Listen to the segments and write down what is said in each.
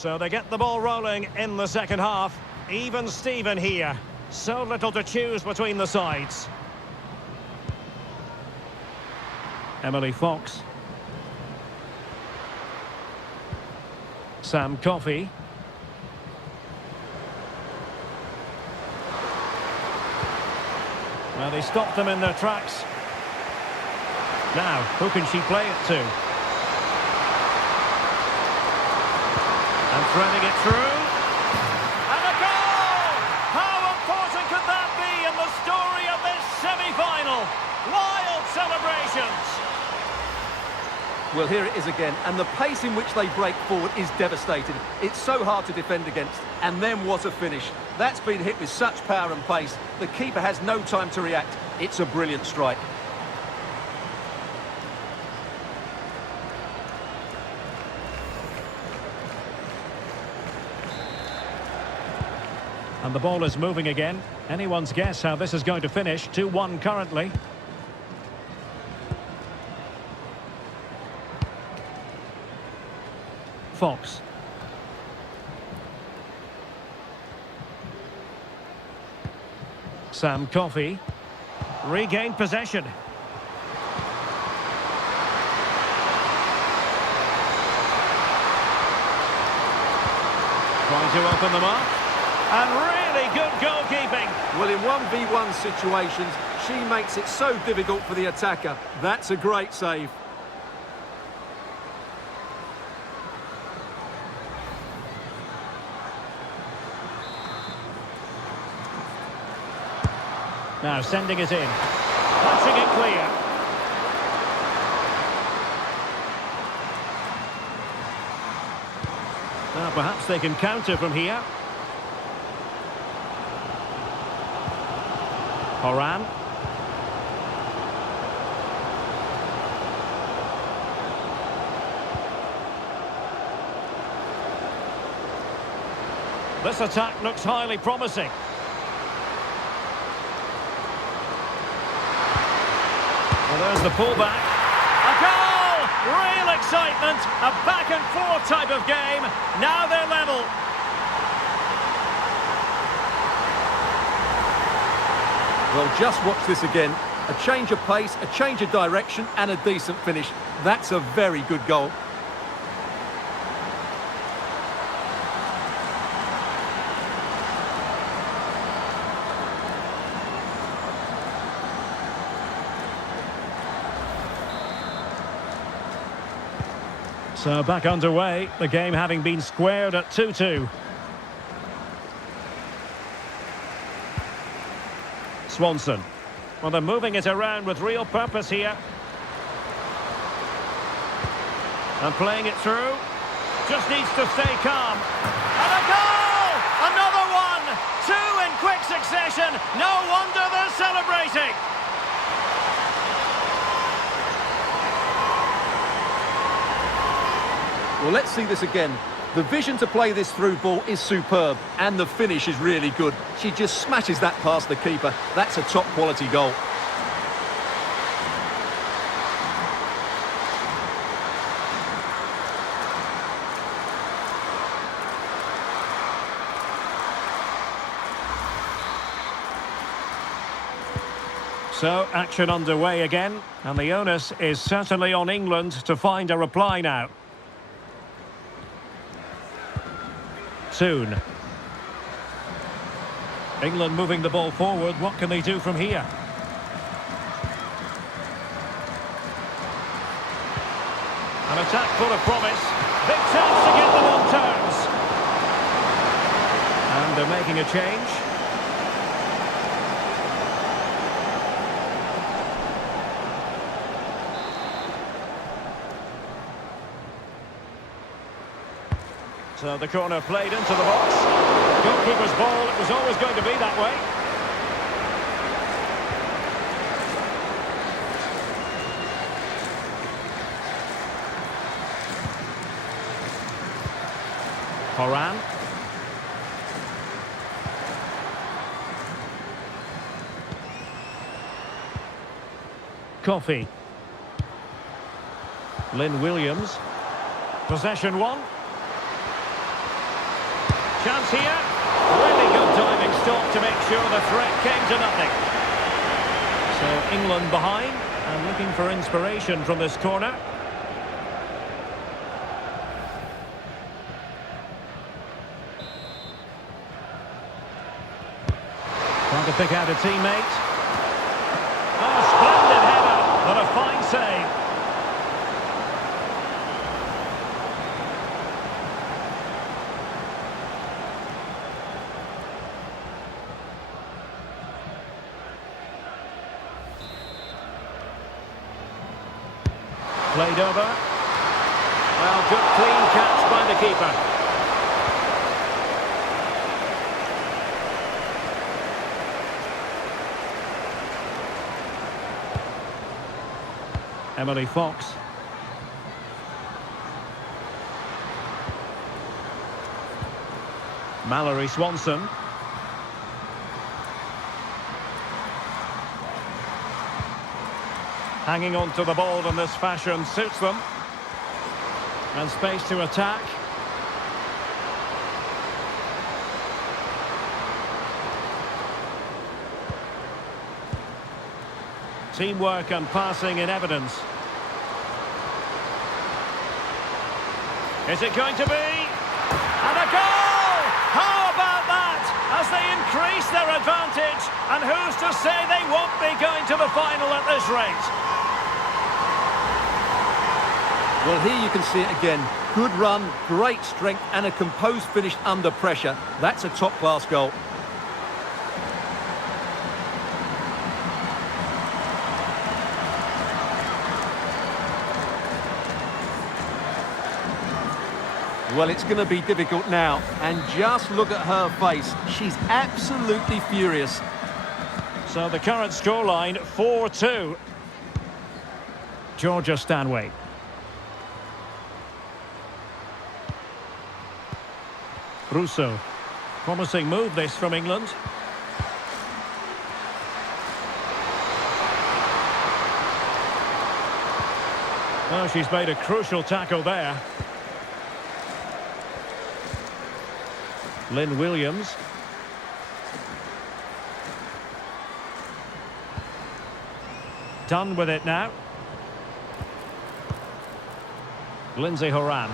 So they get the ball rolling in the second half. Even Steven here. So little to choose between the sides. Emily Fox. Sam Coffey. Well, they stopped them in their tracks. Now, who can she play it to? And threading it through. And a goal! How important could that be in the story of this semi-final? Wild celebrations! Well, here it is again, and the pace in which they break forward is devastating. It's so hard to defend against, and then what a finish. That's been hit with such power and pace. The keeper has no time to react. It's a brilliant strike. And the ball is moving again. Anyone's guess how this is going to finish. 2-1 currently. Fox. Sam Coffey. Regained possession. Trying to open them up. And really good goalkeeping. Well, in 1v1 situations, she makes it so difficult for the attacker. That's a great save. Now sending it in. Punching it clear. Now perhaps they can counter from here. Horan. This attack looks highly promising. Well, there's the pullback. A goal! Real excitement. A back and forth type of game. Now they're level. Well, just watch this again. A change of pace, a change of direction, and a decent finish. That's a very good goal. So back underway, the game having been squared at 2-2. Swanson. Well, they're moving it around with real purpose here. And playing it through. Just needs to stay calm. And a goal! Another one! Two in quick succession. No wonder they're celebrating. Well, let's see this again. The vision to play this through ball is superb, and the finish is really good. She just smashes that past the keeper. That's a top quality goal. So, action underway again, and the onus is certainly on England to find a reply now. Soon. England moving the ball forward. What can they do from here? An attack full of promise. Big chance to get them on terms. And they're making a change. So the corner played into the box. Goalkeeper's ball, it was always going to be that way. Horan. Coffey. Lynn Williams. Possession one. Chance here. Really good diving stop to make sure the threat came to nothing. So England behind and looking for inspiration from this corner. Trying to pick out a teammate. Oh, splendid header, but a fine save. Played over. Well, good clean catch by the keeper. Emily Fox. Mallory Swanson. Hanging on to the ball in this fashion suits them. And space to attack. Teamwork and passing in evidence. Is it going to be? And a goal! How about that? As they increase their advantage. And who's to say they won't be going to the final at this rate? Well, here you can see it again. Good run, great strength and a composed finish under pressure. That's a top-class goal. Well, it's going to be difficult now. And just look at her face. She's absolutely furious. So the current scoreline, 4-2. Georgia Stanway. Russo. Promising move this from England. Well, she's made a crucial tackle there. Lynn Williams. Done with it now. Lindsay Horan.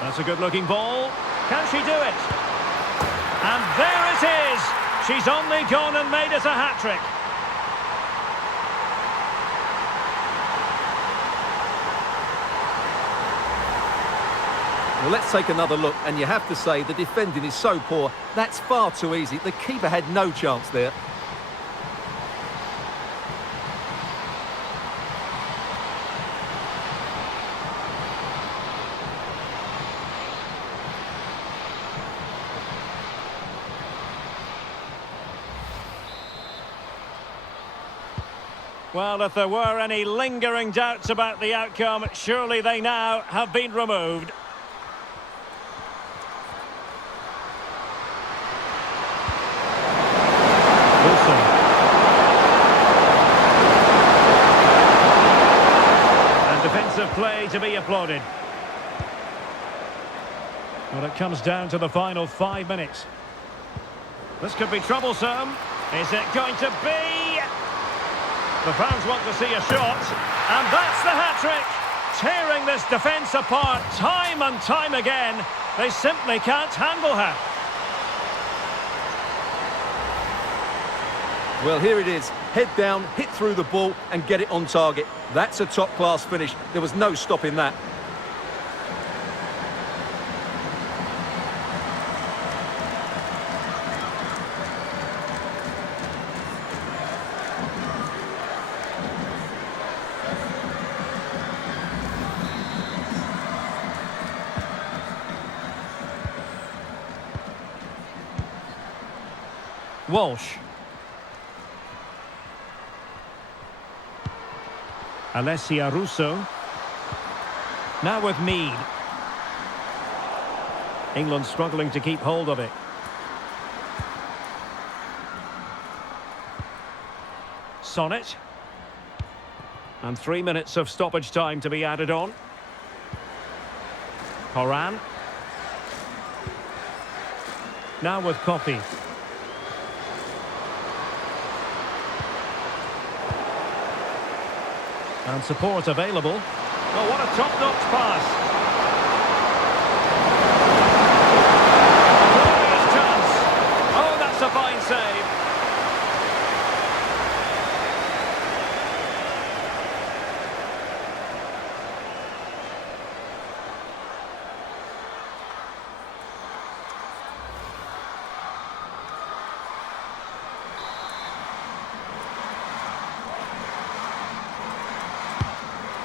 That's a good-looking ball. Can she do it? And there it is! She's only gone and made it a hat-trick. Well, let's take another look, and you have to say the defending is so poor. That's far too easy. The keeper had no chance there. Well, if there were any lingering doubts about the outcome, surely they now have been removed. And defensive play to be applauded. Well, it comes down to the final 5 minutes. This could be troublesome. Is it going to be? The fans want to see a shot, and that's the hat-trick. Tearing this defence apart time and time again. They simply can't handle her. Well, here it is. Head down, hit through the ball and get it on target. That's a top-class finish. There was no stopping that. Walsh. Alessia Russo. Now with Mead. England struggling to keep hold of it. Sonnet. And 3 minutes of stoppage time to be added on. Horan. Now with coffee. And support available. Oh, what a top-notch pass. Glorious chance. Oh, that's a fine save.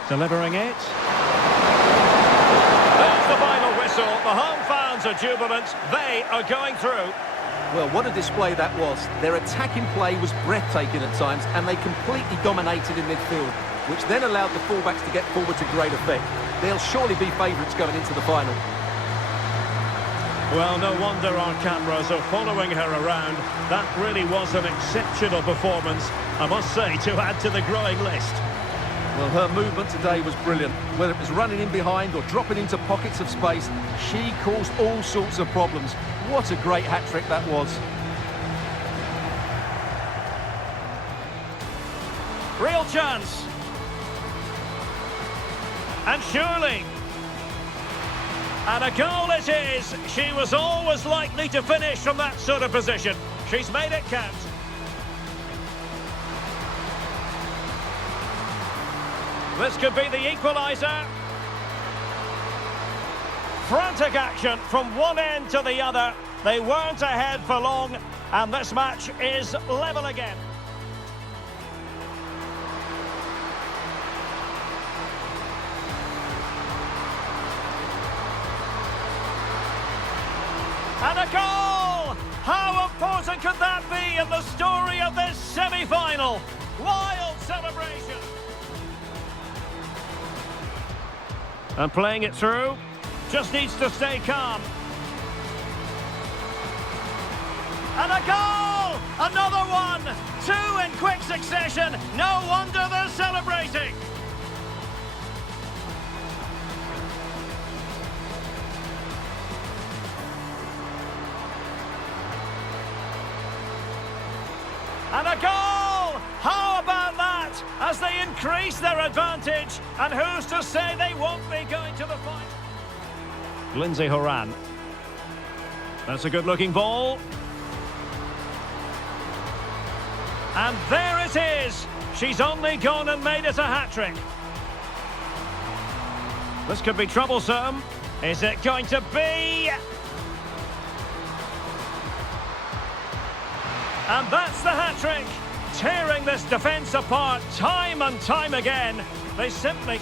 Delivering it. There's the final whistle. The home fans are jubilant. They are going through. Well, what a display that was. Their attacking play was breathtaking at times, and they completely dominated in midfield, which then allowed the fullbacks to get forward to great effect. They'll surely be favourites going into the final. Well, no wonder our cameras are following her around. That really was an exceptional performance, I must say, to add to the growing list. Well, her movement today was brilliant. Whether it was running in behind or dropping into pockets of space, she caused all sorts of problems. What a great hat-trick that was. Real chance. And surely. And a goal it is. She was always likely to finish from that sort of position. She's made it count. This could be the equaliser. Frantic action from one end to the other. They weren't ahead for long, and this match is level again. And a goal! How important could that be in the story of this semi-final? Wild celebration. And playing it through, just needs to stay calm. And a goal! Another one! Two in quick succession. No wonder they're celebrating. And a goal! How about that? As they increase their advantage, and who's to say they won't be going to the final? Lindsay Horan. That's a good-looking ball. And there it is. She's only gone and made it a hat-trick. This could be troublesome. Is it going to be? And that's the hat-trick, tearing this defence apart time and time again. They simply...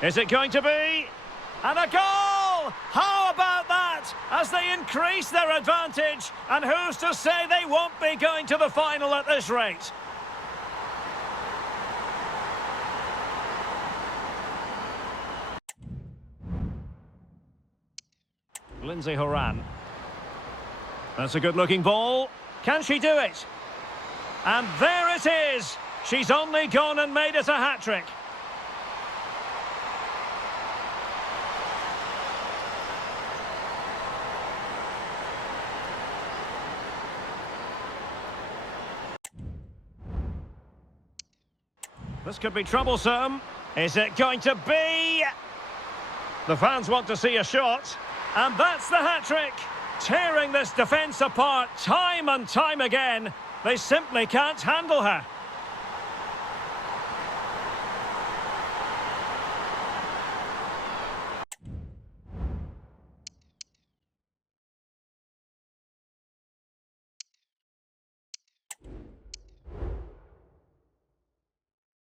Is it going to be? And a goal! How about that? As they increase their advantage, and who's to say they won't be going to the final at this rate? Lindsay Horan. That's a good-looking ball. Can she do it? And there it is. She's only gone and made it a hat-trick. This could be troublesome. Is it going to be? The fans want to see a shot. And that's the hat-trick. Tearing this defence apart time and time again. They simply can't handle her.